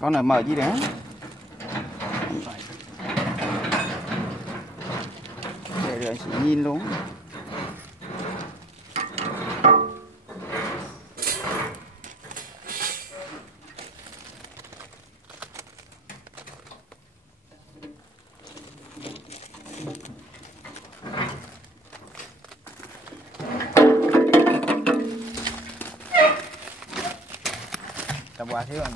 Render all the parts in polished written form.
Con này mở gì đấy? Để anh chị nhìn luôn. Tầm qua thiếu anh.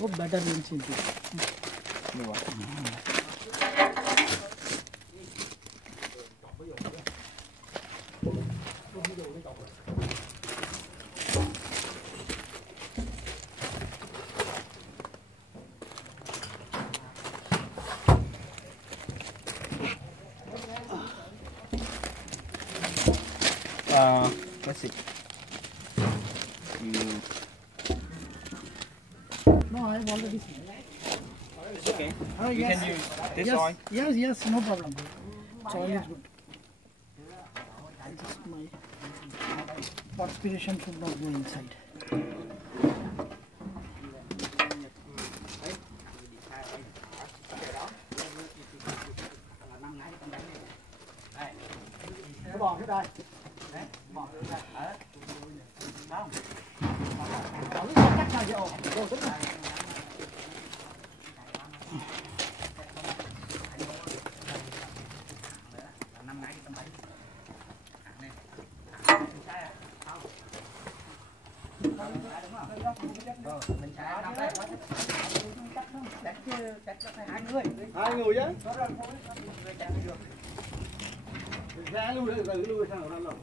What better than Chintu? Let's see. No, I have already seen. It's okay. You Yes. can use this Yes, oil. yes, no problem. Soil is good. Just my perspiration should not go inside. Bỏ cái đây. Bỏ cái đây. Không. Chắc là dầu. Dầu tính này. Hai người chứ. Ra lui sang rồi.